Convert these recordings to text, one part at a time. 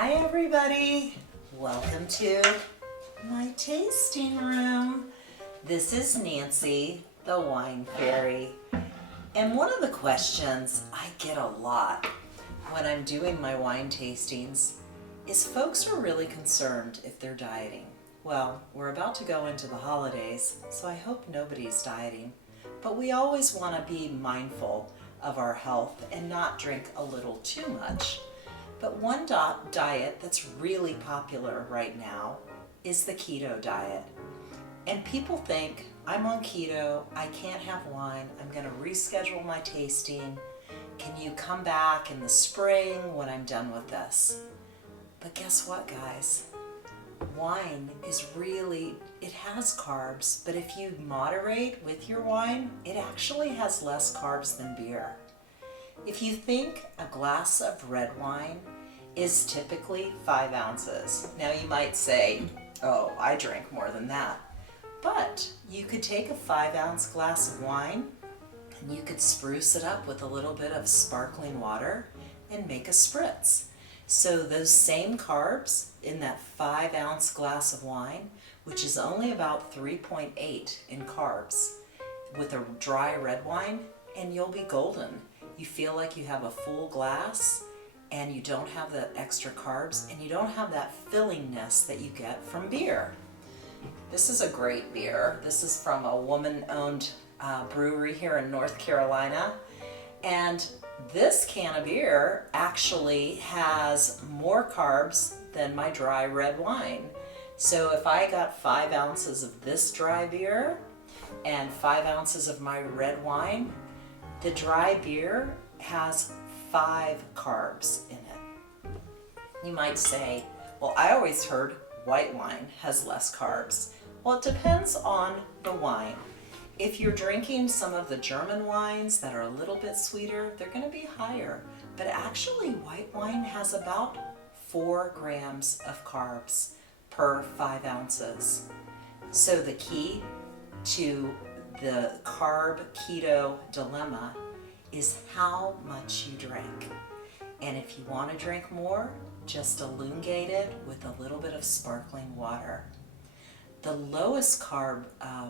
Hi everybody, welcome to my tasting room. This is Nancy, the wine fairy. And one of the questions I get a lot when I'm doing my wine tastings is folks are really concerned if they're dieting. Well, we're about to go into the holidays, so I hope nobody's dieting. But we always want to be mindful of our health and not drink a little too much. But one diet that's really popular right now is the keto diet. And people think, I'm on keto, I can't have wine, I'm going to reschedule my tasting. Can you come back in the spring when I'm done with this? But guess what, guys? Wine is it has carbs, but if you moderate with your wine, it actually has less carbs than beer. If you think a glass of red wine is typically 5 ounces. Now you might say, oh, I drink more than that. But you could take a 5-ounce glass of wine and you could spruce it up with a little bit of sparkling water and make a spritz. So those same carbs in that 5-ounce glass of wine, which is only about 3.8 in carbs, with a dry red wine, and you'll be golden. You feel like you have a full glass and you don't have the extra carbs and you don't have that fillingness that you get from beer. This is a great beer. This is from a woman-owned brewery here in North Carolina. And this can of beer actually has more carbs than my dry red wine. So if I got 5 ounces of this dry beer and 5 ounces of my red wine, the dry beer has 5 carbs in it. You might say, well, I always heard white wine has less carbs. Well, it depends on the wine. If you're drinking some of the German wines that are a little bit sweeter, they're going to be higher. But actually, white wine has about 4 grams of carbs per 5 ounces. So the key to the carb keto dilemma is how much you drink. And if you want to drink more, just elongate it with a little bit of sparkling water. The lowest carb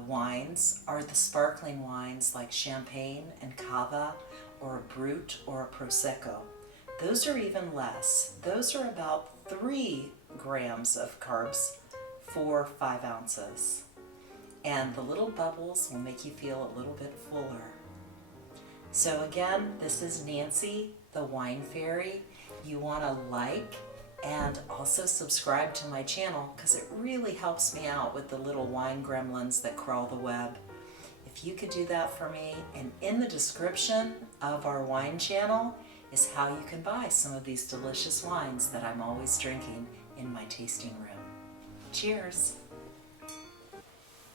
wines are the sparkling wines like champagne and cava, or a brut or a prosecco. Those are even less. Those are about 3 grams of carbs for 5 ounces. And the little bubbles will make you feel a little bit fuller. So again, this is Nancy, the wine fairy. You want to like and also subscribe to my channel because it really helps me out with the little wine gremlins that crawl the web. If you could do that for me, and in the description of our wine channel is how you can buy some of these delicious wines that I'm always drinking in my tasting room. Cheers!